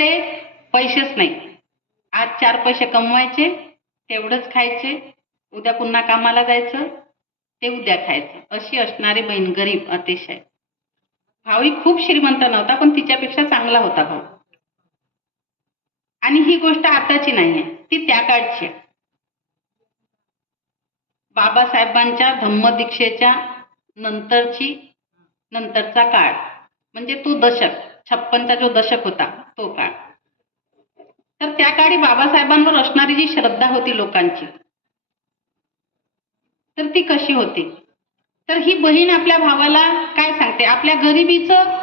त्यांच्याकडे पैसेच नाही. आज चार पैसे कमवायचे तेवढंच खायचे उद्या पुन्हा कामाला जायचं ते उद्या खायचं. अशी असणारी बहीण गरीब अतिशय. भाऊही खूप श्रीमंत नव्हता पण तिच्यापेक्षा चांगला होता भाऊ. आणि ही गोष्ट आताची नाही आहे ती त्या काळची आहे. बाबासाहेबांच्या धम्मदीक्षेच्या नंतरची नंतरचा काळ. म्हणजे तो दशक छप्पनचा जो दशक होता तो काळ. तर त्या काळी बाबासाहेबांवर असणारी जी श्रद्धा होती लोकांची तर ती कशी होती? तर ही बहीण आपल्या भावाला काय सांगते? आपल्या गरिबीचं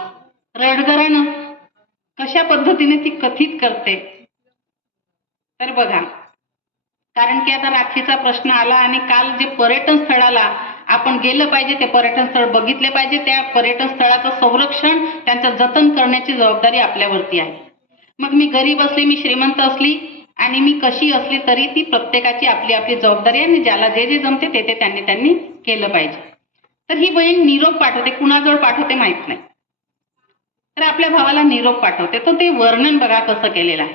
रडगरानं कशा पद्धतीने ती कथित करते? तर बघा कारण की आता राखीचा प्रश्न आला आणि काल जे पर्यटन स्थळाला आपण गेलं पाहिजे ते पर्यटन स्थळ बघितले पाहिजे त्या पर्यटन स्थळाचं संरक्षण त्यांचं जतन करण्याची जबाबदारी आपल्यावरती आहे. मग मी गरीब असली मी श्रीमंत असली आणि मी कशी असली तरी ती प्रत्येकाची आपली आपली जबाबदारी आहे आणि ज्याला जे जे जमते ते ते त्यांनी त्यांनी केलं पाहिजे. तर ही बहीण निरोप पाठवते कुणाजवळ पाठवते माहीत नाही. तर आपल्या भावाला निरोप पाठवते. तर ते वर्णन बघा कसं केलेलं आहे.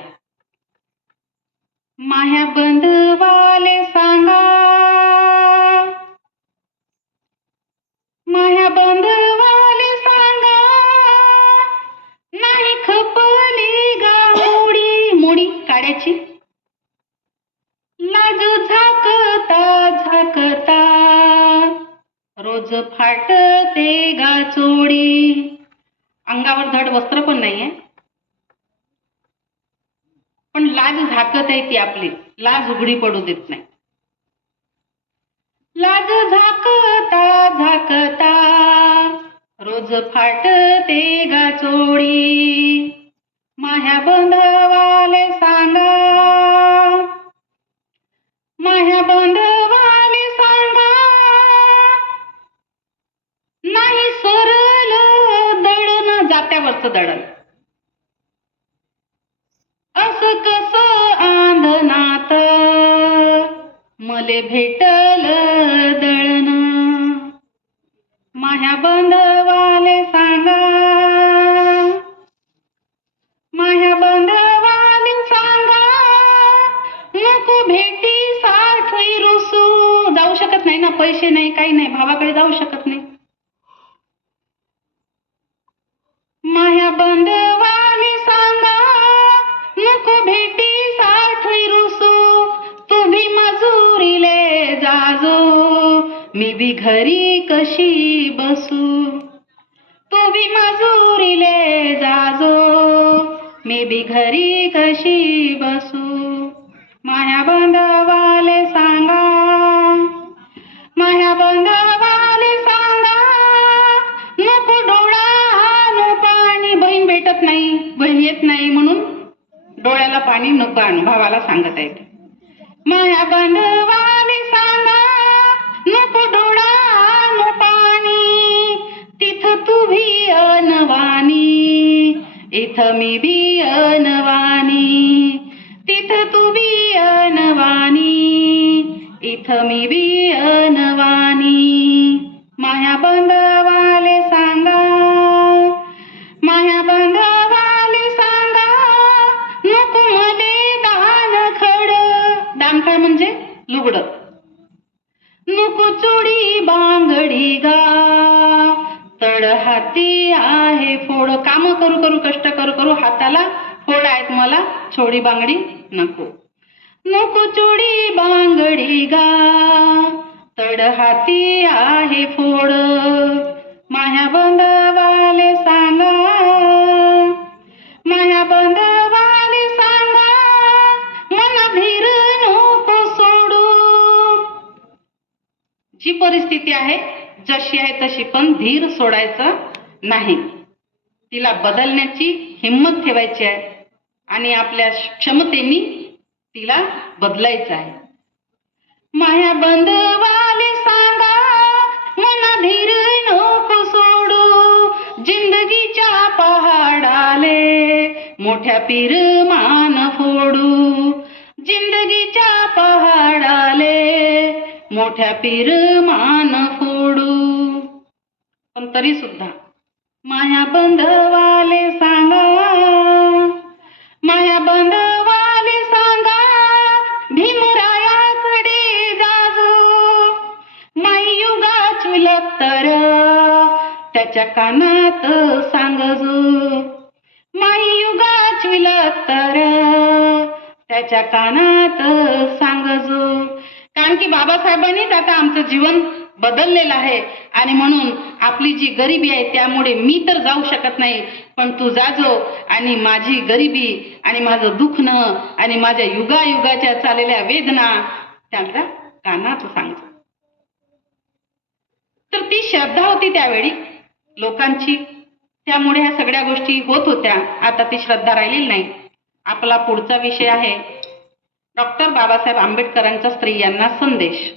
माया बंधवाले रोज फाटते गाचोडी. अंगावर धड वस्त्र पण नाहीये. पण लाज झाकत आहे ती आपली. लाज उघडी पडू देत नाही. लाज झाकता झाकता. रोज फाटते गाचोडी. माह्या बंधवाले सांगा. माह्या बंध असं दडल असं कस आंधनात मले भेटल दळण. माह्या बंधवाले सांगा. माह्या बंधवाले सांगा. नको भेटी साठई रुसू. जाऊ शकत नाही ना पैसे नाही काही नाही भावाकडे जाऊ शकत नाही. सांगा नको भेटी रुसू तुम्ही मजुरीले जाजो मी बी घरी कशी बसू? तू बी मजुरीले जाजो मी बी घरी कशी बसू? माया बंध आम्ही नको अनुभवाला सांगत आहेत. माया बंधवाले सांगा नको डोळा आणू पाणी. तिथ तू भी अनवानी इथ मी भी अनवानी तिथ तू भी अनवानी इथ मी भी अनवानी माया बंधवाले हाती आहे फोड. काम करू करू कष्ट करू करू हाताला फोड आहेत मला. छोडी बांगडी नको. नको चोडी बांगडी गा. तड हाती आहे फोड. माया बंधवाले सांगा. माया बंधवाले सांगा. मला धीर नको सोडू. जी परिस्थिती आहे जशी आहे तशी पण धीर सोडायचं नाही. तिला बदलण्याची हिंमत ठेवायची आहे आणि आपल्या क्षमतेने तिला बदलायचं आहे. माया बंधवाले सांगा मना धीर नको सोडू. जिंदगीच्या पहाडाले मोठ्या पीरमान फोडू. जिंदगीच्या पहाडाले मोठ्या पीरमान फोडू. पण तरी सुद्धा माया बंधवाले सांगा. माया बंधवाले सांगा भीमरायाकडे जाजू. माई युगा चुलत तर त्याच्या कानात सांगजो. माई युगा चुलत तर त्याच्या कानात सांगजो. कारण की बाबासाहेबांनीच आता आमचं जीवन बदललेलं आहे. आणि म्हणून आपली जी गरिबी आहे त्यामुळे मी तर जाऊ शकत नाही पण तू जाजो आणि माझी गरिबी आणि माझं दुखणं आणि माझ्या युगायुगाच्या चाललेल्या वेदना त्यांच्या कानात सांगतो. तर ती श्रद्धा होती त्यावेळी लोकांची. त्यामुळे ह्या सगळ्या गोष्टी होत होत्या. आता ती श्रद्धा राहिलेली नाही. आपला पुढचा विषय आहे डॉक्टर बाबासाहेब आंबेडकरांचा स्त्रियांना संदेश.